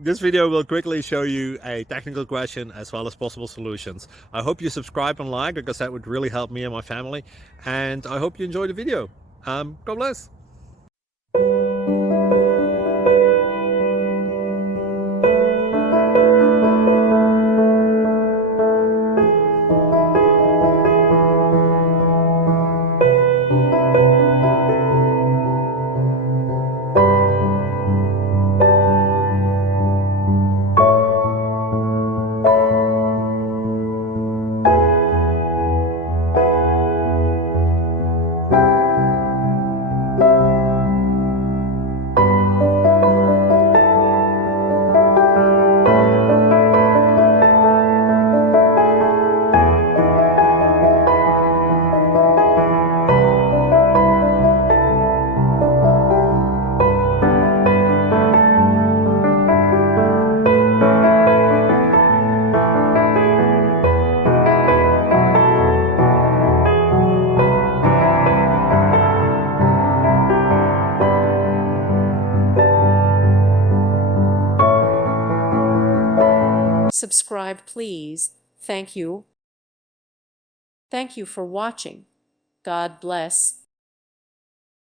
This video will quickly show you a technical question as well as possible solutions. I hope you subscribe and like, because that would really help me and my family. And I hope you enjoy the video. God bless. Subscribe, please. Thank you. Thank you for watching. God bless.